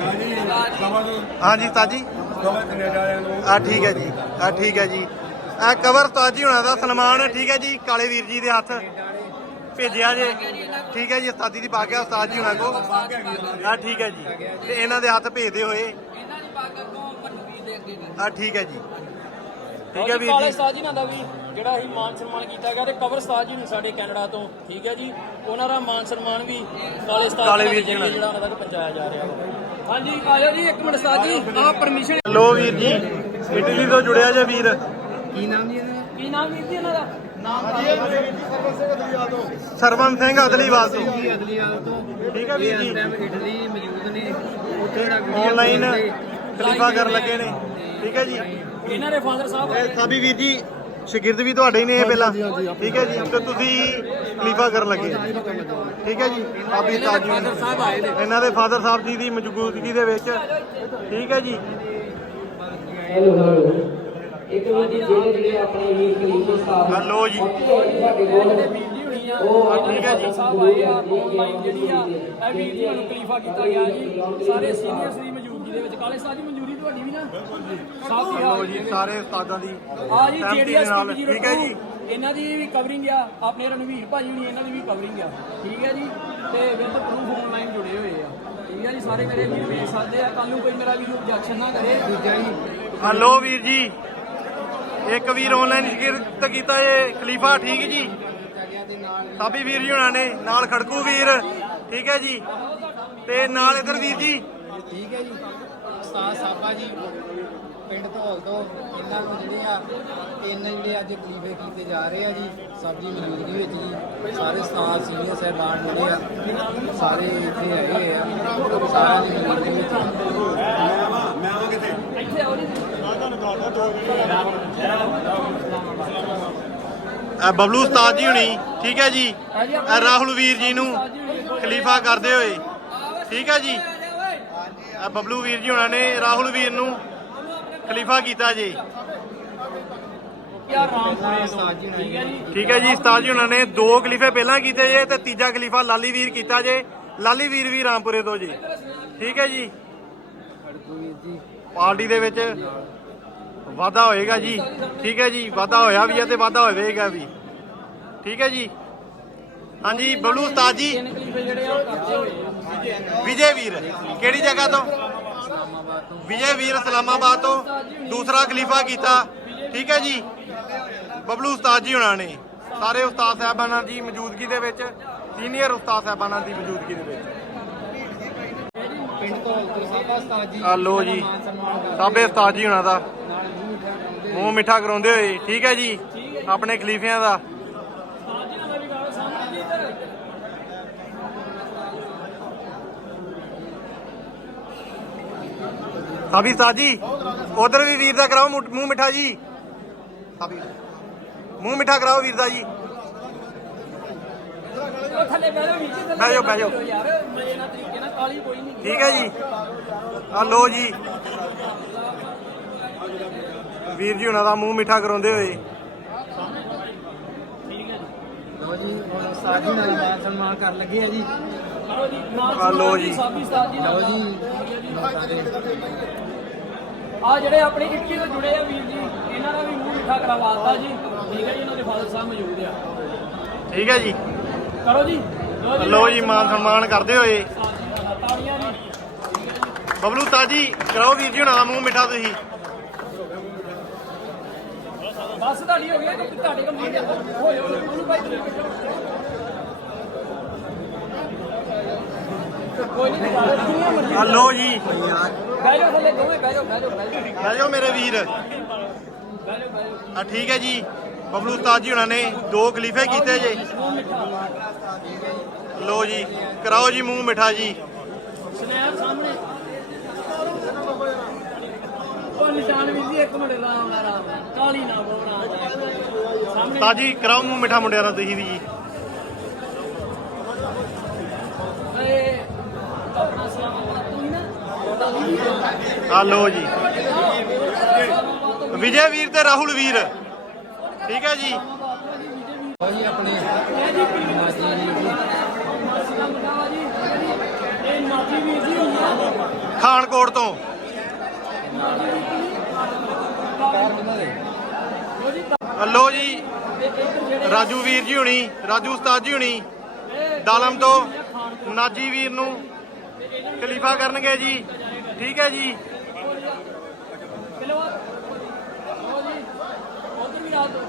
ਹੈਗਾ ਜੀ ਕਵਰ ਹਾਂਜੀ ਉਸਤਾਦ ਜੀ ਕਵਰ ਕੈਨੇਡਾ ਵਾਲਿਆਂ ਨੂੰ ਆ ਠੀਕ ਹੈ ਜੀ ਆ ਠੀਕ ਹੈ ਜੀ। ਆ ਕਵਰ ਉਸਤਾਦ ਜੀ ਹੁਣਾਂ ਦਾ ਸਨਮਾਨ ਠੀਕ ਹੈ ਜੀ ਕਾਲੇ ਵੀਰ ਜੀ ਦੇ ਹੱਥ ਭੇਜਿਆ ਜੇ। ਠੀਕ ਹੈ ਜੀ ਉਸਤਾਦੀ ਦੀ ਬਾਗਿਆ ਉਸਤਾਦ ਜੀ ਹੁਣਾਂ ਕੋ ਆ ਠੀਕ ਹੈ ਜੀ ਤੇ ਇਹਨਾਂ ਦੇ ਹੱਥ ਭੇਜਦੇ ਹੋਏ। ਇਹਨਾਂ ਦੀ ਬਾਗ ਅੱਗੋਂ ਮੰਨੂ ਵੀਰ ਦੇ ਅੱਗੇ ਕਰ ਆ ਠੀਕ ਹੈ ਜੀ। ਠੀਕ ਹੈ ਵੀਰ ਕਾਲੇ ਜੀ ਉਸਤਾਦ ਜੀ ਨਾਲ ਦਾ ਵੀ ਜਿਹੜਾ ਅਸੀਂ ਮਾਨ ਸਨਮਾਨ ਕੀਤਾ ਗਿਆ ਤੇ ਕਵਰ ਉਸਤਾਦ ਜੀ ਨੇ ਸਾਡੇ ਕੈਨੇਡਾ ਤੋਂ ਠੀਕ ਹੈ ਜੀ। ਉਹਨਾਂ ਦਾ ਮਾਨ ਸਨਮਾਨ ਵੀ ਕਾਲੇ ਵੀਰ ਜੀ। ਜਿਹੜਾ ਉਹਨਾਂ ਤੱਕ ਪਹੁੰਚਾਇਆ ਜਾ ਰਿਹਾ ਵਾ। ਹਾਂਜੀ ਆਜੋ ਜੀ ਇੱਕ ਮਿੰਟ ਉਸਤਾਦ ਜੀ ਆਹ ਪਰਮਿਸ਼ਨ ਲੋ ਵੀਰ ਜੀ ਇਟਲੀ ਤੋਂ ਜੁੜਿਆ ਜੇ ਵੀਰ। ਕੀ ਨਾਮ ਜੀ ਇਹਨਾਂ ਦਾ ਕੀ ਨਾਮ ਵੀਰ ਜੀ ਇਹਨਾਂ ਦਾ? ਸਰਵਨ ਸਿੰਘ ਅਦਲੀਵਾਲ ਤੋਂ। ਤੋਂ। ਠੀਕ ਹੈ ਵੀਰ ਜੀ। ਇਟਲੀ ਮੌਜੂਦ ਨੇ। ਉੱਥੇ ਜਿਹੜਾ ਆਨਲਾਈਨ ਖਲੀਫਾ ਕਰਨ ਲੱਗੇ ਨੇ। ਠੀਕ ਹੈ ਜੀ। ਇਹਨਾਂ ਦੇ ਫਾਦਰ ਸਾਹਿਬ ਇਹ ਸਾਬੀ ਵੀਰ ਜੀ ਸ਼ਾਗਿਰਦ ਵੀ ਤੁਹਾਡੇ ਹੀ ਨੇ ਇਹ ਪਹਿਲਾਂ? ਠੀਕ ਹੈ ਜੀ ਤੇ ਤੁਸੀਂ ਖਲੀਫਾ ਕਰਨ ਲੱਗੇ ਠੀਕ ਹੈ ਜੀ ਸਾਬੀ ਸਾਹਿਬ ਜੀ ਫਾਦਰ ਸਾਹਿਬ ਆਏ ਨੇ। ਇਹਨਾਂ ਦੇ ਫਾਦਰ ਸਾਹਿਬ ਜੀ ਦੀ ਮੌਜੂਦਗੀ ਦੇ ਵਿੱਚ। ਠੀਕ ਹੈ ਜੀ। Hello hello. ਇੱਕ ਵਾਰ ਜੀ ਜਿਹੜੇ ਜਿਹੜੇ ਆਪਣੇ ਵੀਰ ਕਲੀਫ ਸਾਹਿਬ ਹੈਲੋ ਜੀ। ਸਾਡੇ ਕੋਲ ਉਹ ਠੀਕ ਹੈ ਜੀ। ਸਾਹਿਬ ਆਏ ਆ ਆਨਲਾਈਨ ਜਿਹੜੀ ਆ ਇਹ ਜੀ ਨੂੰ ਕਲੀਫਾ ਕੀਤਾ ਗਿਆ ਜੀ। ਸਾਰੇ ਸੀਨੀਅਰਸ ਦੀ ਮੌਜੂਦਗੀ ਦੇ ਵਿੱਚ ਕਾਲੇ ਜੀ ਮਨਜ਼ੂਰੀ ਤੁਹਾਡੀ ਵੀ ਨਾ। ਦੀ ਲੋ ਜੀ ਸਾਰੇ ਉਸਤਾਦਾਂ ਦੀ। ਆ ਜੀ ਨਾਲ ਠੀਕ ਹੈ ਜੀ? ਇਹਨਾਂ ਦੀ ਵੀ ਕਵਰਿੰਗ ਆ ਆਪਣੇ ਰਣਵੀਰ ਭਾਜੀ ਹੁਣੀ ਇਹਨਾਂ ਦੀ ਵੀ ਕਵਰਿੰਗ ਆ। ਠੀਕ ਹੈ ਜੀ? ਤੇ ਵਿਦ ਪ੍ਰੂਫ ਆਨਲਾਈਨ ਜੁੜੇ ਹੋਏ ਆ। ਠੀਕ ਹੈ ਜੀ ਸਾਰੇ ਮੇਰੇ ਵੀਰ ਵੇਖ ਸਕਦੇ ਆ ਕੱਲ ਨੂੰ ਕੋਈ ਮੇਰਾ ਵੀਰ objection ਨਾ ਕਰੇ। ਦੂਜਾ ਜੀ। ਹਲੋ ਵੀਰ ਜੀ। ਇੱਕ ਵੀਰ ਆਨਲਾਈਨ ਸ਼ਿਰਕਤ ਕੀਤਾ ਇਹ ਖਲੀਫਾ ਠੀਕ ਜੀ? ਸਾਬੀ ਵੀਰ ਜੀ ਹੁਣਾਂ ਨੇ ਨਾਲ ਖੜਕੂ ਵੀਰ ਠੀਕ ਹੈ ਜੀ? ਤੇ ਨਾਲ ਇਧਰ ਵੀਰ ਜੀ। ਠੀਕ ਹੈ ਜੀ। ਉਸਤਾਦ ਸਾਬਾ ਜੀ ਪਿੰਡ ਧੌਲ ਤੋਂ ਇਹਨਾਂ ਨੂੰ ਜਿਹੜੇ ਆ ਤਿੰਨ ਜਿਹੜੇ ਅੱਜ ਖਲੀਫੇ ਕੀਤੇ ਜਾ ਰਹੇ ਆ ਜੀ ਸਬਜੀ ਮੌਜੂਦਗੀ ਵਿੱਚ ਜੀ ਸਾਰੇ ਉਸਤਾਦ ਸੀਨੀਅਰ ਸਾਹਿਬਾਨ ਜਿਹੜੇ ਆ ਸਾਰੇ ਇੱਥੇ ਆਏ ਹੋਏ ਆ ਸਾਰਿਆਂ ਦੀ ਮੌਜੂਦਗੀ ਵਿੱਚ ਮੈਂ ਆਵਾਂ ਕਿਤੇ ਇੱਥੇ ਇਹ ਬਬਲੂ ਉਸਤਾਦ ਜੀ ਹੁਣੀ ਠੀਕ ਹੈ ਜੀ? ਰਾਹੁਲ ਵੀਰ ਜੀ ਨੂੰ ਖਲੀਫਾ ਕਰਦੇ ਹੋਏ। ਠੀਕ ਹੈ ਜੀ? ਬਬਲੂ ਵੀਰ ਜੀ ਹੁਣਾਂ ਨੇ ਰਾਹੁਲ ਵੀਰ ਨੂੰ ਖਲੀਫਾ ਕੀਤਾ ਜੀ। ਯਾਰ ਰਾਮਪੁਰੇ ਤੋਂ ਠੀਕ ਹੈ ਜੀ? ਠੀਕ ਹੈ ਜੀ ਉਸਤਾਦ ਜੀ ਹੁਣਾਂ ਨੇ ਦੋ ਖਲੀਫੇ ਪਹਿਲਾਂ ਕੀਤੇ ਜੇ ਤੇ ਤੀਜਾ ਖਲੀਫਾ ਲਾਲੀ ਵੀਰ ਕੀਤਾ ਜੇ। ਲਾਲੀ ਵੀਰ ਵੀ ਰਾਮਪੁਰੇ ਤੋਂ ਜੀ। ਠੀਕ ਹੈ ਜੀ। ਪਾਰਟੀ ਦੇ ਵਿੱਚ ਵਾਧਾ ਹੋਏਗਾ ਜੀ। ਠੀਕ ਹੈ ਜੀ ਵਾਧਾ ਹੋਇਆ ਵੀ ਹੈ ਤੇ ਵਾਧਾ ਹੋਵੇਗਾ ਵੀ। ਠੀਕ ਹੈ ਜੀ। ਹਾਂਜੀ ਬਬਲੂ ਉਸਤਾਦ ਜੀ। ਤਿੰਨ ਕਲੀਫੇ ਜਿਹੜੇ ਆ ਉਹ ਕਰਦੇ ਹੋਏ ਆ। ਵਿਜੇ ਵੀਰ, ਕਿਹੜੀ ਜਗ੍ਹਾ ਤੋਂ? ਵਿਜੇ ਵੀਰ, ਇਸਲਾਮਾਬਾਦ ਤੋਂ। ਦੂਸਰਾ ਖਲੀਫਾ ਕੀਤਾ। ਠੀਕ ਹੈ ਜੀ। ਬਬਲੂ ਉਸਤਾਦ ਜੀ ਹੁਣਾਂ ਨੇ। ਸਾਰੇ ਉਸਤਾਦ ਸਾਹਿਬਾਨਾਂ ਦੀ ਮੌਜੂਦਗੀ ਦੇ ਵਿੱਚ, ਸੀਨੀਅਰ ਉਸਤਾਦ ਸਾਹਿਬਾਨਾਂ ਦੀ ਮੌਜੂਦਗੀ ਦੇ ਵਿੱਚ। ਪਿੰਡ ਤੋਂ ਸਾਬਾ ਉਸਤਾਦ ਜੀ ਆ ਜੀ। ਸਾਬੇ ਉਸਤਾਦ ਜੀ ਹੁਣਾਂ ਦਾ। ਮੂੰਹ ਮਿੱਠਾ ਕਰਾਉਂਦੇ ਹੋਏ। ਠੀਕ ਹੈ ਜੀ। ਆਪਣੇ ਖਲੀਫਿਆਂ ਦਾ ਉਸਤਾਦ ਜੀ ਨਾਲ ਮੇਰੀ ਗੱਲ ਸਾਹਮਣੇ ਜੀ ਇੱਧਰ ਸਾਬੀ ਉਸਤਾਦ ਜੀ ਉਧਰ ਵੀ ਵੀਰ ਦਾ ਕਰਾਓ ਮੂੰਹ ਮੂੰਹ ਮਿੱਠਾ ਜੀ। ਮੂੰਹ ਮਿੱਠਾ ਕਰਾਓ ਵੀਰ ਦਾ ਜੀ। ਉਹ ਥੱਲੇ ਬਹਿ ਜਾਓ ਵੀਰ ਜੀ ਥੱਲੇ ਬਹਿ ਜਾਓ, ਬਹਿ ਜਾਓ। ਯਾਰ ਮਜੇ ਨਾਲ ਤਰੀਕੇ ਨਾਲ ਕਾਲੀ ਕੋਈ ਨਹੀਂ ਠੀਕ ਹੈ ਜੀ। ਆ ਲੋ ਜੀ। ਵੀਰ ਜੀ ਹੁਣਾਂ ਦਾ ਮੂੰਹ ਮਿੱਠਾ ਕਰਾਉਂਦੇ ਹੋਏ। ਲਓ ਜੀ ਹੁਣ ਉਸਤਾਦ ਜੀ ਨਾਲ ਮਾਨ ਸਨਮਾਨ ਕਰਨ ਲੱਗੇ ਆ ਜੀ। ਕਰੋ ਜੀ ਨਾਲ ਆ ਲਓ। ਸਾਬੀ ਲਓ ਜੀ ਆ ਜਿਹੜੇ ਆਪਣੇ ਇੱਕੀ ਤੋਂ ਜੁੜੇ ਆ ਵੀਰ ਜੀ ਇਹਨਾਂ ਦਾ ਵੀ ਮੂੰਹ ਮਿੱਠਾ ਕਰਵਾਤਾ ਜੀ। ਠੀਕ ਹੈ ਜੀ ਇਹਨਾਂ ਦੇ ਫਾਦਰ ਸਾਹਿਬ ਮੌਜੂਦ ਆ। ਠੀਕ ਹੈ ਜੀ। ਕਰੋ ਜੀ। ਲੋ ਜੀ ਮਾਨ ਸਨਮਾਨ ਕਰਦੇ ਹੋਏ। ਤਾੜੀਆਂ ਜੀ ਬਬਲੂ ਤਾਜੀ ਕਰਾਓ ਵੀਰ ਜੀ ਹੁਣਾਂ ਦਾ ਮੂੰਹ ਮਿੱਠਾ ਤੁਸੀਂ। ਬਸ ਤੁਹਾਡੀ ਹੋ ਗਈ ਤੁਹਾਡੇ ਕੋਲ ਨਹੀਂ ਜਾਂਦਾ ਹੋਏ ਹੋਏ ਉਹਨੂੰ ਭਾਈ ਤੁਸੀਂ ਬੈਠੋ ਕੋਈ ਨਹੀਂ ਗੱਲ ਦੁਨੀਆ ਮਰਜ਼ੀ ਆ ਲੋ ਜੀ। ਬਹਿ ਜਾਓ ਥੱਲੇ ਦੋਵੇਂ ਬਹਿ ਜਾਓ ਬਹਿ ਜਾਓ ਬਹਿ ਜਾਓ। ਬਹਿ ਜਾਓ ਮੇਰੇ ਵੀਰ। ਆ ਠੀਕ ਹੈ ਜੀ। ਬਬਲੂ ਉਸਤਾਦ ਜੀ ਹੁਣਾਂ ਨੇ ਦੋ ਖਲੀਫੇ ਕੀਤੇ ਜੇ। ਲੋ ਜੀ ਕਰਾਓ ਜੀ ਮੂੰਹ ਮਿੱਠਾ ਜੀ। ਸਨੈਪ ਸਾਹਮਣੇ। ਉਹ ਨਿਸ਼ਾਨ ਵੀ ਜੀ ਇੱਕ ਮਿੰਟ ਰਾਮ ਨਾਲ ਰਾਮ ਨਾਲ। ਕਾਲੀ ਨਾ ਬੋਲਣਾ। ਸਾਹਮਣੇ। ਤਾਜੀ ਕਰਾਓ ਮੂੰਹ ਮਿੱਠਾ ਮੁੰਡਿਆਂ ਦਾ ਤੁਸੀਂ ਵੀ ਜੀ ਏ ਆਪਣਾ ਸਲਾਮਾਬਾਦ ਤੋਂ ਹੀ ਨਾ ਆ ਲੋ ਜੀ। ਵਿਜੇ ਵੀਰ ਤੇ ਰਾਹੁਲ ਵੀਰ। ਠੀਕ ਹੈ ਜੀ। ਲਓ ਆਪਣੇ ਖਾਨਕੋਟ ਤੋਂ। ਲੋ ਜੀ। ਰਾਜੂ ਵੀਰ ਜੀ ਹੁਣੀ, ਰਾਜੂ ਉਸਤਾਦ ਜੀ ਹੁਣੀ। ਦਾਲਮ ਤੋਂ ਨਾਜੀ ਵੀਰ ਨੂੰ ਖਲੀਫਾ ਕਰਨਗੇ ਜੀ। ਠੀਕ ਹੈ ਜੀ। ਕਿਲੋ ਜੀ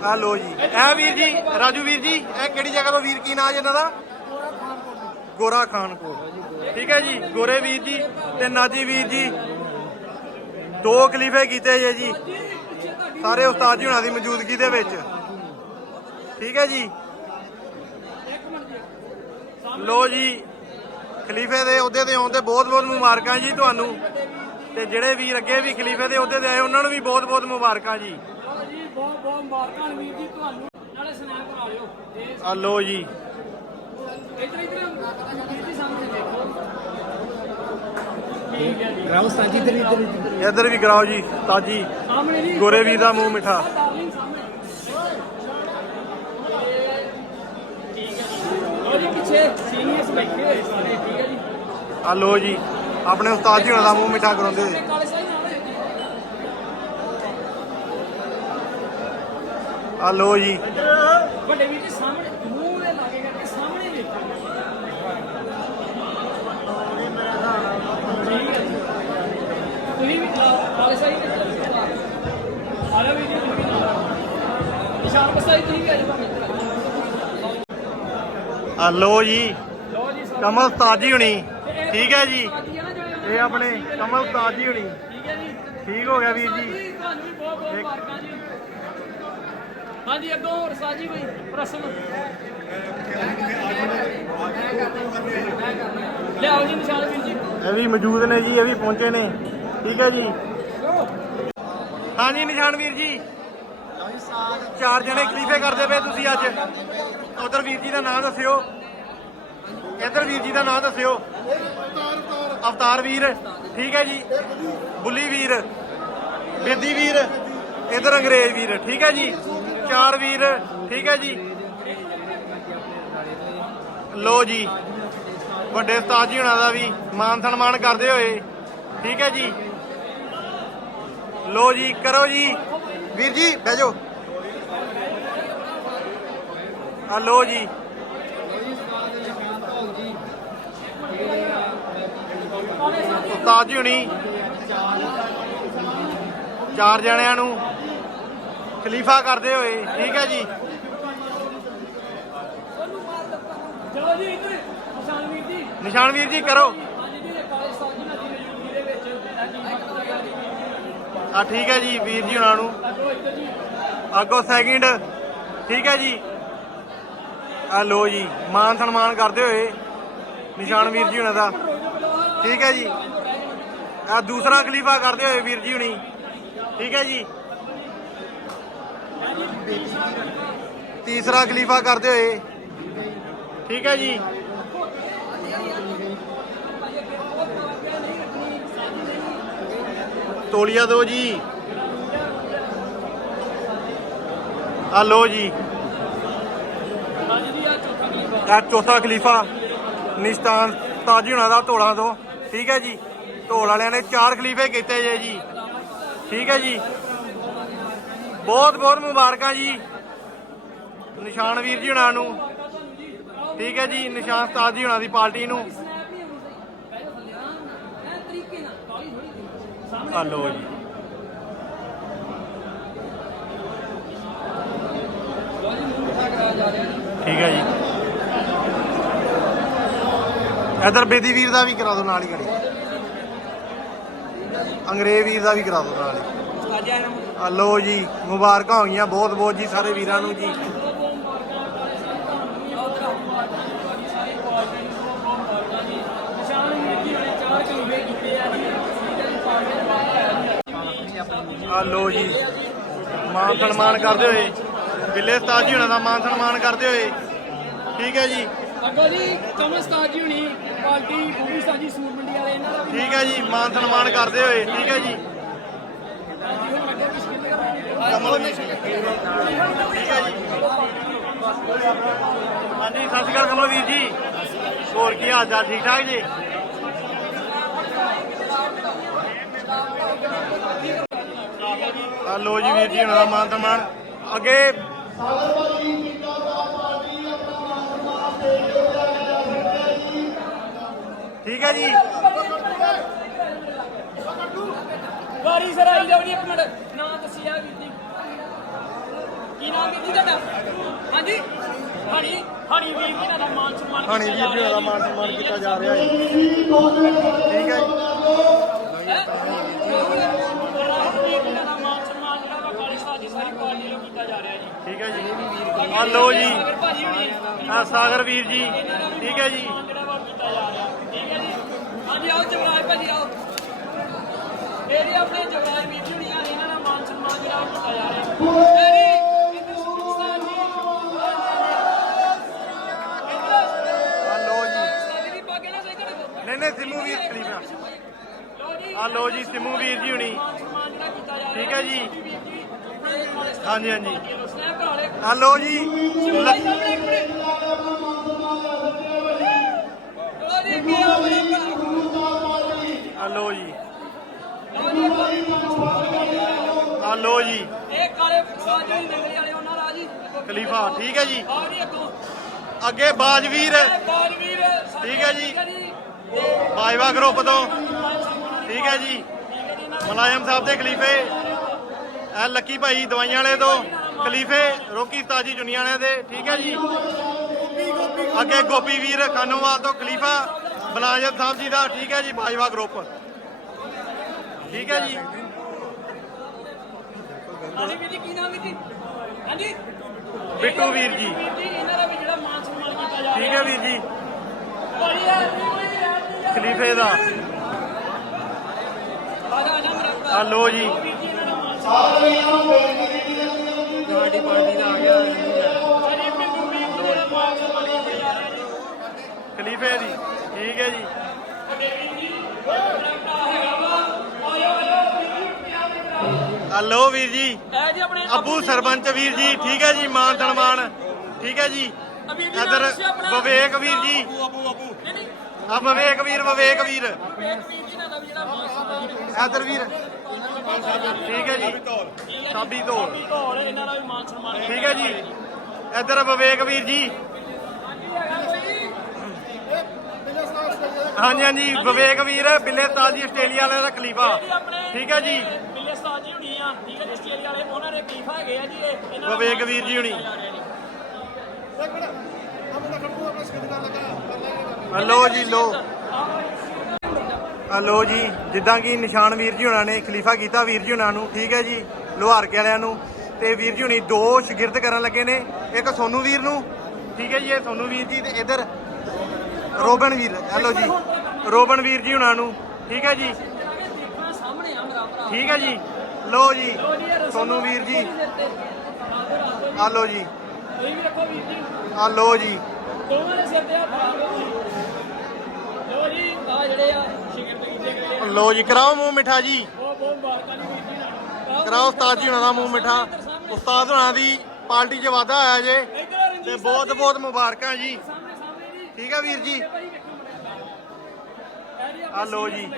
ਆ ਲੋ ਜੀ। ਇਹ ਵੀਰ ਜੀ, ਰਾਜੂ ਵੀਰ ਜੀ, ਇਹ ਕਿਹੜੀ ਜਗ੍ਹਾ ਤੋਂ ਵੀਰ ਕੀ ਨਾਂ ਜੀ ਇਹਨਾਂ ਦਾ? ਗੋਰਾ ਖਾਨਪੁਰ। ਠੀਕ ਹੈ ਜੀ, ਗੋਰੇ ਵੀਰ ਜੀ ਤੇ ਨਾਜੀ ਵੀਰ ਜੀ। ਦੋ ਖਲੀਫੇ ਕੀਤੇ ਜੇ ਜੀ। ਸਾਰੇ ਉਸਤਾਦ ਜੀ ਹੁਣਾਂ ਦੀ ਮੌਜੂਦਗੀ ਦੇ ਵਿੱਚ। ਠੀਕ ਹੈ ਜੀ। ਲੋ ਜੀ ਖਲੀਫੇ ਦੇ ਅਹੁਦੇ ਤੇ ਆਉਣ ਤੇ ਬਹੁਤ ਬਹੁਤ ਮੁਬਾਰਕਾਂ ਜੀ ਤੁਹਾਨੂੰ। ਤੇ ਜਿਹੜੇ ਵੀਰ ਅੱਗੇ ਵੀ ਖਲੀਫੇ ਦੇ ਅਹੁਦੇ ਤੇ ਆਏ, ਉਹਨਾਂ ਨੂੰ ਵੀ ਬਹੁਤ ਬਹੁਤ ਮੁਬਾਰਕਾਂ ਜੀ। ਲਓ ਜੀ ਬਹੁਤ ਬਹੁਤ ਮੁਬਾਰਕਾਂ ਵੀਰ ਜੀ ਤੁਹਾਨੂੰ ਨਾਲੇ ਸਨੈਪ ਕਰਾ ਲਿਓ ਆ ਲੋ ਜੀ। ਇੱਧਰ ਇੱਧਰ ਵੀਰ ਜੀ ਸਾਹਮਣੇ ਦੇਖੋ ਠੀਕ ਹੈ ਜੀ ਰਾਉ ਸਾਜੀ ਤੇ ਇੱਧਰ ਇੱਧਰ ਵੀ ਕਰਾਓ ਜੀ, ਤਾਜੀ। ਸਾਹਮਣੇ ਜੀ ਗੋਰੇ ਵੀਰ ਦਾ ਮੂੰਹ ਮਿੱਠਾ। ਸਾਹਮਣੇ ਠੀਕ ਹੈ ਜੀ ਲਓ ਜੀ ਪਿੱਛੇ ਸੀਨੀਅਰਸ ਬੈਠੇ ਹੋਏ ਸਾਰੇ ਠੀਕ ਹੈ ਜੀ। ਆ ਲੋ ਜੀ ਆਪਣੇ ਉਸਤਾਦ ਜੀ ਹੁਣਾਂ ਦਾ ਮੂੰਹ ਮਿੱਠਾ ਕਰਾਉਂਦੇ ਹੋਏ। ਕਾਲੇ ਨਾਲ ਜੀ ਆ ਲੋ ਜੀ। ਵੱਡੇ ਵੀਰ ਜੀ ਸਾਹਮਣੇ ਮੂੰਹ ਦੇ ਲਾਗੇ ਕਰਕੇ ਸਾਹਮਣੇ ਦੇਖੋ। ਠੀਕ ਹੈ ਜੀ। ਤੁਸੀਂ ਵੀ ਕਾਲੇ ਸਾਹਿਬ ਦੇ ਆ ਲਓ ਵੀਰ ਜੀ ਤੁਸੀਂ ਵੀ ਨਾਲ ਨਿਸ਼ਾਨ ਬਸਾਈ ਤੁਸੀਂ ਵੀ ਆ ਜਾਓ ਇੱਧਰ ਆ ਜਾਓ। ਆ ਲੋ ਜੀ ਕਮਲ ਉਸਤਾਦ ਜੀ ਹੁਣੀ। ਠੀਕ ਹੈ ਜੀ। ਇਹ ਆਪਣੇ ਕਮਲ ਉਸਤਾਦ ਜੀ ਹੁਣੀ। ਠੀਕ ਹੈ ਜੀ ਠੀਕ ਹੋ ਗਿਆ ਵੀਰ ਜੀ। ਤੁਹਾਨੂੰ ਵੀ ਬਹੁਤ ਬਹੁਤ ਮੁਬਾਰਕਾਂ ਜੀ। ਹਾਂਜੀ ਅੱਗੋਂ ਹੋਰ ਸਾਜੀ ਕੋਈ ਪ੍ਰਸ਼ਨ? ਲਿਆਓ ਜੀ ਨਿਸ਼ਾਨ ਵੀਰ ਜੀ। ਇਹ ਵੀ ਮੌਜੂਦ ਨੇ ਜੀ ਇਹ ਵੀ ਪਹੁੰਚੇ ਨੇ। ਠੀਕ ਹੈ ਜੀ। ਹਾਂਜੀ ਨਿਸ਼ਾਨ ਵੀਰ ਜੀ। ਚਾਰ ਜਣੇ ਖਲੀਫੇ ਕਰਦੇ ਪਏ ਤੁਸੀਂ ਅੱਜ। ਉਧਰ ਵੀਰ ਜੀ ਦਾ ਨਾਮ ਦੱਸਿਓ। ਇੱਧਰ ਵੀਰ ਜੀ ਦਾ ਨਾਮ ਦੱਸਿਓ। ਅਵਤਾਰ ਵੀਰ, ਠੀਕ ਹੈ ਜੀ। ਬੁੱਲੀ ਵੀਰ, ਬੇਦੀ ਵੀਰ, ਇੱਧਰ ਅੰਗਰੇਜ਼ ਵੀਰ, ਠੀਕ ਹੈ ਜੀ। ਚਾਰ ਵੀਰ, ਠੀਕ ਹੈ ਜੀ। ਲੋ ਜੀ, ਵੱਡੇ ਉਸਤਾਦ ਜੀ ਹੁਣਾਂ ਦਾ ਵੀ ਮਾਨ ਸਨਮਾਨ ਕਰਦੇ ਹੋਏ, ਠੀਕ ਹੈ ਜੀ। ਲੋ ਜੀ, ਕਰੋ ਜੀ। ਵੀਰ ਜੀ, ਬਹਿ ਜਾਓ। ਆ ਲੋ ਜੀ। ਉਸਤਾਦ ਜੀ ਹੁਣੀ। ਚਾਰ ਜਣਿਆਂ ਨੂੰ ਖਲੀਫਾ ਕਰਦੇ ਹੋਏ ਠੀਕ ਹੈ ਜੀ। ਚਲੋ ਜੀ ਇੱਧਰ ਜੀ। ਨਿਸ਼ਾਨ ਵੀਰ ਜੀ ਕਰੋ ਆ ਠੀਕ ਹੈ ਜੀ ਵੀਰ ਜੀ ਹੁਣਾਂ ਨੂੰ। ਅੱਗੋਂ ਸੈਕਿੰਡ ਠੀਕ ਹੈ ਜੀ। ਆ ਲੋ ਜੀ ਮਾਨ ਸਨਮਾਨ ਕਰਦੇ ਹੋਏ ਨਿਸ਼ਾਨ ਵੀਰ ਜੀ ਹੁਣਾਂ ਦਾ। ਠੀਕ ਹੈ ਜੀ। ਆ ਦੂਸਰਾ ਖਲੀਫਾ ਕਰਦੇ ਹੋਏ ਵੀਰ ਜੀ ਹੁਣੀ। ਠੀਕ ਹੈ ਜੀ। ਤੀਸਰਾ ਖਲੀਫਾ ਕਰਦੇ ਹੋਏ। ਠੀਕ ਹੈ ਜੀ। ਤੋਲੀਆ ਦੋ ਜੀ। ਆ ਲੋ ਜੀ ਜੀ। ਆ ਚੌਥਾ ਖਲੀਫਾ ਇਹ ਚੌਥਾ ਤਾਜੀ ਹੁਣਾਂ ਦਾ ਧੋਲਾਂ ਤੋਂ। ਠੀਕ ਹੈ ਜੀ। ਧੋਲ ਵਾਲਿਆਂ ਨੇ ਚਾਰ ਖਲੀਫੇ ਕੀਤੇ ਜੇ ਜੀ। ਠੀਕ ਹੈ ਜੀ। ਬਹੁਤ ਬਹੁਤ ਮੁਬਾਰਕਾਂ ਜੀ। ਨਿਸ਼ਾਨ ਵੀਰ ਜੀ ਹੁਣਾਂ ਨੂੰ। ਠੀਕ ਹੈ ਜੀ। ਨਿਸ਼ਾਨ ਉਸਤਾਦ ਜੀ ਹੁਣਾਂ ਦੀ ਪਾਰਟੀ ਨੂੰ। ਸਨੈਪ ਨਹੀਂ ਲੋ ਜੀ। ਲਓ ਜੀ ਜਾ ਰਿਹਾ ਜੀ ਠੀਕ ਹੈ ਜੀ। ਇਧਰ ਬੇਦੀ ਵੀਰ ਦਾ ਵੀ ਕਰਾ ਦਿਓ ਨਾਲ ਹੀ ਘੜੀ ਅੰਗਰੇਜ਼ ਵੀਰ ਦਾ ਵੀ ਕਰਾ ਦਿਓ ਨਾਲ ਹੀ। ਅੱਜ ਲੋ ਜੀ, ਮੁਬਾਰਕਾਂ ਹੋਈਆਂ ਬਹੁਤ ਬਹੁਤ ਜੀ ਸਾਰੇ ਵੀਰਾਂ ਨੂੰ ਜੀ। ਆ ਲੋ ਜੀ, ਮਾਨ ਸਨਮਾਨ ਕਰਦੇ ਹੋਏ। ਗਿੱਲੇ ਉਸਤਾਦ ਜੀ ਹੁਣਾਂ ਦਾ ਮਾਨ ਸਨਮਾਨ ਕਰਦੇ ਹੋਏ। ਠੀਕ ਹੈ ਜੀ। ਅੱਗੋ ਜੀ ਕਮਲ ਸਤਾਜ ਜੀ ਹੁਣੀ ਪਾਰਟੀ ਬੂਬੀ ਸਾਹਿਬ ਜੀ ਸੂਰ ਮੰਡੀ ਵਾਲੇ ਇਹਨਾਂ ਦਾ ਠੀਕ ਹੈ ਜੀ ਮਾਨ ਸਨਮਾਨ ਕਰਦੇ ਹੋਏ ਠੀਕ ਹੈ ਜੀ। ਕਮਲ ਵੀ। ਠੀਕ ਹੈ ਜੀ। ਹਾਂਜੀ ਸਤਿ ਸ਼੍ਰੀ ਅਕਾਲ ਕਮਲ ਵੀਰ ਜੀ। ਹੋਰ ਕੀ ਹਾਲ ਚਾਲ ਠੀਕ ਠਾਕ ਜੀ? ਆ ਲੋ ਜੀ ਵੀਰ ਜੀ ਹੁਣਾਂ ਦਾ ਮਾਨ ਸਨਮਾਨ। ਅੱਗੇ ਠੀਕ ਹੈ ਜੀ। ਵਾਰੀ ਸਰ ਆਈ ਜਾਓ ਜੀ ਇੱਕ ਮਿੰਟ। ਨਾਂ ਦੱਸਿਆ ਵੀਰ ਜੀ। ਕੀ ਨਾਮ ਵੀਰ ਜੀ ਤੁਹਾਡਾ? ਹਾਂਜੀ? ਹਣੀ ਹਣੀ ਵੀਰ ਜੀ ਦਾ ਮਾਨ ਸਨਮਾਨ ਹਣੀ ਕੀਤਾ ਵੀਰ ਜੀ ਦਾ ਰਿਹਾ ਮਾਨ ਸਨਮਾਨ ਕੀਤਾ ਜਾ ਰਿਹਾ ਹੈ। ਠੀਕ ਹੈ ਜੀ ਰਾਹੁਲ ਵੀਰ ਜੀ ਦਾ ਮਾਨ ਸਨਮਾਨ ਜਿਹੜਾ ਵਾ ਕਾਲੀ ਸਾਜੀ ਸਾਰੀ ਪਾਰਟੀ ਨੂੰ ਕੀਤਾ ਜਾ ਰਿਹਾ ਜੀ ਠੀਕ ਹੈ ਜੀ। ਆ ਲੋ ਜੀ। ਆ ਸਾਗਰ ਵੀਰ ਜੀ। ਠੀਕ ਹੈ ਜੀ। ਠੀਕ ਹੈ ਜੀ ਹਾਂਜੀ ਆਓ। ਭਾਜੀ ਆਓ ਆਪਣੇ ਵੀਰ ਜੀ ਹੁਣੀ ਆ ਇਹਨਾਂ ਦਾ ਮਾਨ ਸਨਮਾਨ ਜਿਹੜਾ ਉਹ ਕੀਤਾ ਜਾ ਰਿਹਾ। ਇਹ ਜੀ ਇੰਦਰ ਸੁਖਸਾਨ ਜੀ। ਆ ਲੋ ਜੀ। ਨਾ ਸਿਮੂ ਵੀਰ ਖਲੀਫਾ। ਜੀ। ਆ ਲੋ ਜੀ ਸਿਮੂ ਵੀਰ ਜੀ ਹੁਣੀ। ਠੀਕ ਹੈ ਜੀ ਵੀਰ ਜੀ ਤੇ ਕਾਲੇ ਸਟਾਰ ਹਾਂਜੀ ਹਾਂਜੀ। ਸਨੈਪ ਜੀ। ਭਾਈ ਜੀ ਕੀ ਜੀ। ਇਹ ਕਾਲੇ ਸਾਜਣੀ ਨੰਗਲੀ ਵਾਲੇ ਉਹਨਾਂ ਦਾ ਜੀ। ਖਲੀਫਾ, ਠੀਕ ਹੈ ਜੀ। ਅੱਗੇ ਬਾਜਵੀਰ। ਠੀਕ ਹੈ ਜੀ। ਬਾਜਵਾ ਗਰੁੱਪ ਤੋਂ। ਠੀਕ ਹੈ ਜੀ। ਠੀਕ ਮੁਲਾਇਮ ਸਾਹਿਬ ਦੇ ਖਲੀਫੇ। ਇਹ ਲੱਕੀ ਭਾਈ ਦਵਾਈਆਂ ਵਾਲੇ ਤੋਂ ਖਲੀਫੇ ਰੋਕੀ ਤਾਜੀ ਜੁਨੀਆਂ ਵਾਲੇ ਦੇ ਠੀਕ ਹੈ ਜੀ? ਅੱਗੇ ਗੋਪੀ ਵੀਰ ਖਾਨੋਵਾਲ ਤੋਂ ਖਲੀਫਾ ਬਲਾਜਤ ਸਾਹਿਬ ਜੀ ਦਾ ਠੀਕ ਹੈ ਜੀ ਬਾਜਵਾ ਗਰੁੱਪ। ਠੀਕ ਹੈ ਜੀ? ਹਾਂਜੀ ਵੀਰ ਜੀ ਕੀ ਨਾਮ ਵੀਰ ਜੀ? ਹਾਂਜੀ? ਬਿੱਟੂ ਵੀਰ ਜੀ। ਵੀਰ ਜੀ ਇਹਨਾਂ ਦਾ ਵੀ ਜਿਹੜਾ ਮਾਨ ਸਨਮਾਨ ਕੀਤਾ ਜਾ ਠੀਕ ਹੈ ਵੀਰ ਜੀ। ਖਲੀਫੇ ਦਾ। ਆ ਲੋ ਜੀ। ਸਾਡੀ ਪਾਰਟੀ ਦਾ ਆ ਗਿਆ ਜੀ ਠੀਕ ਹੈ ਜੀ। ਆ ਲੋ ਵੀਰ ਜੀ। ਇਹ ਜੀ ਆਪਣੇ ਅੱਬੂ ਸਰਪੰਚ ਵੀਰ ਜੀ ਠੀਕ ਹੈ ਜੀ ਮਾਨ ਸਨਮਾਨ। ਠੀਕ ਹੈ ਜੀ। ਇਧਰ। ਵਿਵੇਕ ਵੀਰ ਜੀ। ਆ ਵਿਵੇਕ ਵੀਰ ਵਿਵੇਕ ਵੀਰ। ਇਧਰ ਵੀਰ। ਠੀਕ ਹੈ ਜੀ। ਸਾਬੀ ਧੋਲ ਧੌਲ ਇਹਨਾਂ ਦਾ ਵੀ ਮਾਨ ਸਨਮਾਨ ਠੀਕ ਹੈ ਜੀ। ਇਧਰ ਵਿਵੇਕ ਵੀਰ ਜੀ। ਹਾਂਜੀ ਹਾਂਜੀ ਵਿਵੇਕ ਵੀਰ ਬਿੱਲੇ ਤਾਲ ਜੀ ਆਸਟ੍ਰੇਲੀਆ ਵਾਲੇ ਦਾ ਖਲੀਫਾ। ਠੀਕ ਹੈ ਜੀ। ਮਿਲੇ ਸਾਜ ਜੀ ਹੁਣੀ ਆ ਠੀਕ ਹੈ ਜੀ ਆਸਟ੍ਰੇਲੀਆ ਵਾਲੇ ਉਹਨਾਂ ਦੇ ਕੀਫਾ ਹੈਗੇ ਆ ਜੀ ਇਹ। ਇਹਨਾਂ ਦਾ ਵਿਵੇਕ ਵੀਰ ਜੀ ਹੁਣੀ। ਹਲੋ ਜੀ ਲੋ ਹਲੋ ਜੀ, ਜਿੱਦਾਂ ਕਿ ਨਿਸ਼ਾਨ ਵੀਰ ਜੀ ਹੁਣਾਂ ਨੇ ਖਲੀਫਾ ਕੀਤਾ ਵੀਰ ਜੀ ਹੁਣਾਂ ਨੂੰ, ਠੀਕ ਹੈ ਜੀ, ਲੋਹਾਰ ਕੇ ਵਾਲਿਆਂ ਨੂੰ। ਤੇ ਵੀਰ ਜੀ ਹੁਣੀ ਦੋ ਸ਼ਗਿਰਦ ਕਰਨ ਲੱਗੇ ਨੇ, ਇੱਕ ਸੋਨੂ ਵੀਰ ਨੂੰ, ਠੀਕ ਹੈ ਜੀ, ਇਹ ਸੋਨੂ ਵੀਰ ਜੀ ਤੇ ਇਧਰ ਰੋਬਨ ਵੀਰ, ਹੈਲੋ ਜੀ, ਰੋਬਨ ਵੀਰ ਜੀ ਹੁਣਾਂ ਨੂੰ, ਠੀਕ ਹੈ ਜੀ। ਠੀਕ ਹੈ ਜੀ ਲੋ ਜੀ, ਸੋਨੂ ਵੀਰ ਜੀ। ਹਲੋ ਜੀ। ਆ ਵੀ ਜੀ। ਦੋਵਾਂ ਦੇ ਸਿਰ ਤੇ ਹੱਥ ਲਾ ਲੋ ਜੀ ਲੋ ਕਰਾਓ ਮੂੰਹ ਮਿੱਠਾ ਜੀ। ਕਰਾਓ ਉਸਤਾਦ ਜੀ ਹੁਣਾਂ ਦਾ ਮੂੰਹ ਮਿੱਠਾ। ਉਸਤਾਦ ਹੁਣਾਂ ਦੀ ਪਾਰਟੀ 'ਚ ਵਾਧਾ ਆਇਆ ਜੇ। ਤੇ ਬਹੁਤ। ਬਹੁਤ ਮੁਬਾਰਕਾਂ ਜੀ। ਠੀਕ ਹੈ ਵੀਰ ਜੀ। ਆ ਲਓ ਜੀ।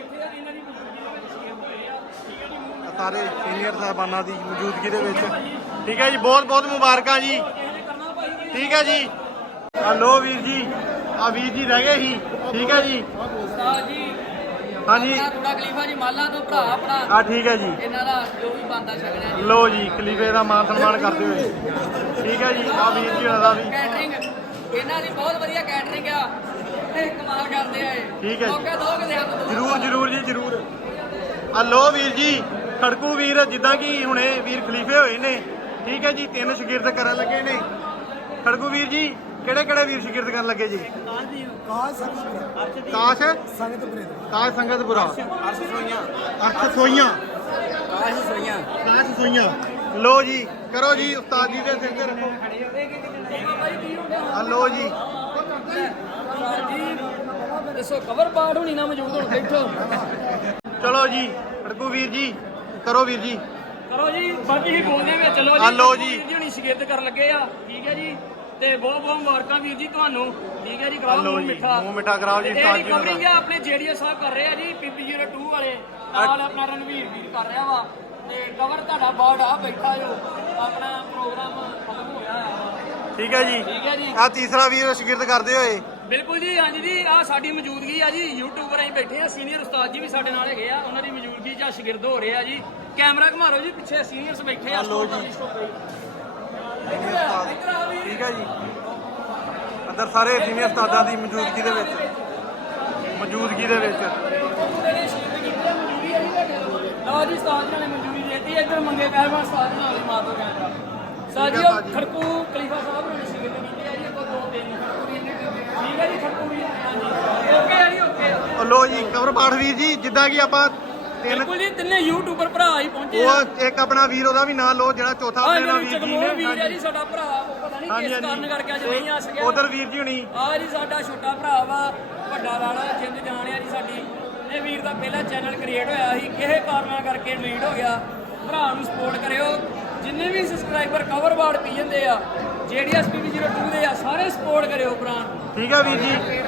ਸਾਰੇ ਸੀਨੀਅਰ ਸਾਹਿਬਾਨਾਂ ਦੀ ਮੌਜੂਦਗੀ ਦੇ ਵਿੱਚ। ਠੀਕ ਹੈ ਜੀ ਬਹੁਤ ਬਹੁਤ ਮੁਬਾਰਕਾਂ ਜੀ। ਠੀਕ ਹੈ ਜੀ। ਆ ਲੋ ਵੀਰ ਜੀ। ਆ ਵੀਰ ਜੀ ਰਹਿ ਗਏ ਸੀ। ਠੀਕ ਹੈ ਜੀ। ਉਸਤਾਦ ਜੀ ਹਾਂਜੀ। ਥੋੜਾ ਖਲੀਫਾ ਜੀ ਮਾਲਾ ਤੋਂ ਭਰਾ ਆਪਣਾ। ਆ ਠੀਕ ਹੈ ਜੀ। ਇਹਨਾਂ ਦਾ ਜੋ ਵੀ ਬੰਦਾ ਛਕਣਾ ਜੀ। ਲੋ ਜੀ ਖਲੀਫੇ ਦਾ ਮਾਨ ਸਨਮਾਨ ਕਰਦੇ ਹੋਏ। ਠੀਕ ਹੈ ਜੀ ਆ ਵੀਰ ਜੀ ਦਾ ਵੀ। ਕੈਟਰਿੰਗ ਇਹਨਾਂ ਦੀ ਬਹੁਤ ਵਧੀਆ ਕੈਟਰਿੰਗ ਆ। ਤੇ ਕਮਾਲ ਕਰਦੇ ਆ ਇਹ। ਠੀਕ ਹੈ। ਮੌਕੇ ਦੋ ਹੱਥ ਜਰੂਰ ਜਰੂਰ ਜੀ ਜਰੂਰ। ਆ ਲੋ ਵੀਰ ਜੀ ਖੜਕੂ ਵੀਰ ਜਿੱਦਾਂ ਕਿ ਹੁਣੇ ਵੀਰ ਖਲੀਫੇ ਹੋਏ ਨੇ। ਠੀਕ ਹੈ ਜੀ ਤਿੰਨ ਸ਼ਾਗਿਰਦ ਕਰਨ ਲੱਗੇ ਨੇ। ਖੜਕੂ ਵੀਰ ਜੀ ਕਿਹੜੇ ਕਿਹੜੇ ਵੀਰ ਸ਼ਾਗਿਰਦ ਕਰਨ ਲੱਗੇ ਜੀ? ਕਾਸ਼ ਕਾਸ਼ ਸੰਗਤਪੁਰਾ। ਅਰਸ਼ ਸੋਈਆਂ। ਅਰਸ਼ ਸੋਈਆਂ। ਕਾਸ਼ ਸੋਈਆਂ ਕਾਸ਼ ਸੋਈਆਂ ਲੋ ਜੀ ਕਰੋ ਜੀ ਉਸਤਾਦ ਜੀ ਦੇ ਸਿਰ ਤੇ ਰੱਖੋ। ਆ ਲੋ ਜੀ। ਦੱਸੋ ਕਵਰ ਪਾਰਟ ਹੋਣੀ ਨਾ ਮੌਜੂਦ ਹੁਣ ਬੈਠੋ ਚਲੋ ਜੀ ਖੜਕੂ ਵੀਰ ਜੀ ਕਰੋ ਵੀਰ ਜੀ। ਕਰੋ ਜੀ ਬਾਕੀ ਹੀ ਬੋਲਦੇ ਵਿੱਚ ਚਲੋ ਆ ਜੀ। ਵੀਰ ਜੀ ਹੁਣੀ ਸ਼ਿਕਾਇਤ ਕਰਨ ਲੱਗੇ ਆ ਠੀਕ ਹੈ ਜੀ। ਤੇ ਬਹੁਤ ਬਹੁਤ ਮੁਬਾਰਕਾਂ ਵੀਰ ਜੀ ਤੁਹਾਨੂੰ। ਠੀਕ ਹੈ ਜੀ ਕਰਾਓ ਲਓ ਮੂੰਹ ਜੀ ਮਿੱਠਾ। ਮੂੰਹ ਮਿੱਠਾ ਕਰਾਓ ਜੀ ਤੇ ਜੀ ਦਾ ਆ ਆਪਣੇ ਜੇਡੀਐਸ ਸਾਹਿਬ ਕਰ ਰਹੇ ਆ ਜੀ ਪੀਪੀ 02 ਵਾਲੇ। ਨਾਲ ਆਪਣਾ ਰਣਵੀਰ ਵੀਰ ਕਰ ਰਿਹਾ ਵਾ। ਤੇ ਕਵਰ ਤੁਹਾਡਾ ਬੋਰਡ ਆ ਬੈਠਾ ਜੋ। ਆਪਣਾ ਪ੍ਰੋਗਰਾਮ ਖਤਮ ਹੋਇਆ ਆ। ਠੀਕ ਹੈ ਜੀ। ਠੀਕ ਹੈ ਜੀ। ਆ ਤੀਸਰਾ ਵੀਰ ਸ਼ਗਿਰਦ ਕਰਦੇ ਹੋਏ। ਬਿਲਕੁਲ ਜੀ ਹਾਂਜੀ ਜੀ ਆ ਸਾਡੀ ਮੌਜੂਦਗੀ ਆ ਜੀ। ਯੂਟਿਊਬਰ ਅਸੀਂ ਬੈਠੇ ਆ ਸੀਨੀਅਰ ਉਸਤਾਦ ਜੀ ਵੀ ਸਾਡੇ ਨਾਲ ਹੈਗੇ ਆ। ਉਹਨਾਂ ਦੀ ਮੌਜੂਦਗੀ 'ਚ ਆ ਸ਼ਾਗਿਰਦ ਹੋ ਰਹੇ ਆ ਜੀ। ਕੈਮਰਾ ਘੁਮਾਰੋ ਜੀ ਪਿੱਛੇ ਸੀਨੀਅਰਸ ਬੈਠੇ ਆ ਲਓ ਜੀ। ਠੀਕ ਹੈ ਜੀ। ਅੰਦਰ ਸਾਰੇ ਸੀਨੀਅਰ ਉਸਤਾਦਾਂ ਦੀ ਮੌਜੂਦਗੀ ਦੇ ਵਿੱਚ। ਮੌਜੂਦਗੀ ਦੇ ਵਿੱਚ। ਲਓ ਜੀ ਉਸਤਾਦ ਨੇ ਮਨਜ਼ੂਰੀ ਦੇਤੀ। ਇੱਧਰ ਮੰਗੇ ਪਹਿਲਵਾਨ ਉਸਤਾਦ ਨਾਲ ਹੀ ਮਾਰ ਦੋ ਕੈਮਰਾ। ਸਾਜੀ ਉਹ ਖੜਕੂ ਖਲੀਫਾ ਸਾਹਿਬ ਨੇ ਸ਼ਿਕਤ ਕੀਤੀ ਹੈ ਜੀ ਅੱਗੋਂ ਦੋ ਤਿੰਨ ਖੜਕੂ ਵੀ ਇਹਨੇ ਕੀਤੇ। ਠੀਕ ਹੈ ਜੀ ਖੜਕੂ ਵੀ। ਹਾਂਜੀ। ਓਕੇ ਹੈ ਜੀ ਓਕੇ ਉਹ ਲੋ ਜੀ ਕਵਰ ਪਾਠ ਵੀਰ ਜੀ ਜਿੱਦਾਂ ਕਿ ਆਪਾਂ ਤਿੰਨ ਬਿਲਕੁਲ ਜੀ ਤਿੰਨੇ ਯੂਟਿਊਬਰ ਭਰਾ ਹੀ ਪਹੁੰਚੇ ਆ। ਉਹ ਇੱਕ ਆਪਣਾ ਵੀਰ ਉਹਦਾ ਵੀ ਨਾਂ ਲਓ ਜਿਹੜਾ ਚੌਥਾ ਆ ਆਪਣਾ ਜੀ ਵੀਰ ਜੀ ਚਕਮੋਰ ਵੀਰ ਨੇ ਜੀ ਸਾਡਾ ਭਰਾ ਉਹ ਪਤਾ ਨਹੀਂ ਹਾਂਜੀ, ਕਿਸ ਹਾਂਜੀ। ਕਾਰਨ ਕਰਕੇ ਅੱਜ ਨਹੀਂ ਆ ਸਕਿਆ। ਉਧਰ ਵੀਰ ਜੀ ਹੁਣੀ। ਆ ਜੀ ਸਾਡਾ ਛੋਟਾ ਭਰਾ ਵਾ ਵੱਡਾ ਵਾਲਾ ਜਿੰਦ ਜਾਣਿਆ ਜੀ ਸਾਡੀ। ਇਹ ਵੀਰ ਦਾ ਪਹਿਲਾ ਚੈਨਲ ਕ੍ਰੀਏਟ ਹੋਇਆ ਸੀ ਕਿਸੇ ਕਾਰਨਾਂ ਕਰਕੇ ਡਿਲੀਟ ਹੋ ਗਿਆ। ਭਰਾ ਨੂੰ ਸਪੋਰਟ ਕਰਿਓ। ਜਿੰਨੇ ਵੀ ਸਬਸਕ੍ਰਾਈਬਰ ਕਵਰ ਬਾੜ ਪੀ ਜਾਂਦੇ ਆ ਜੀਡੀਐਸ ਪੀਵੀ 02 ਦੇ ਆ ਸਾਰੇ ਸਪੋਰਟ ਕਰਿਓ ਭਰਾ। ਨੂੰ ਠੀਕ ਹੈ ਵੀਰ ਜੀ।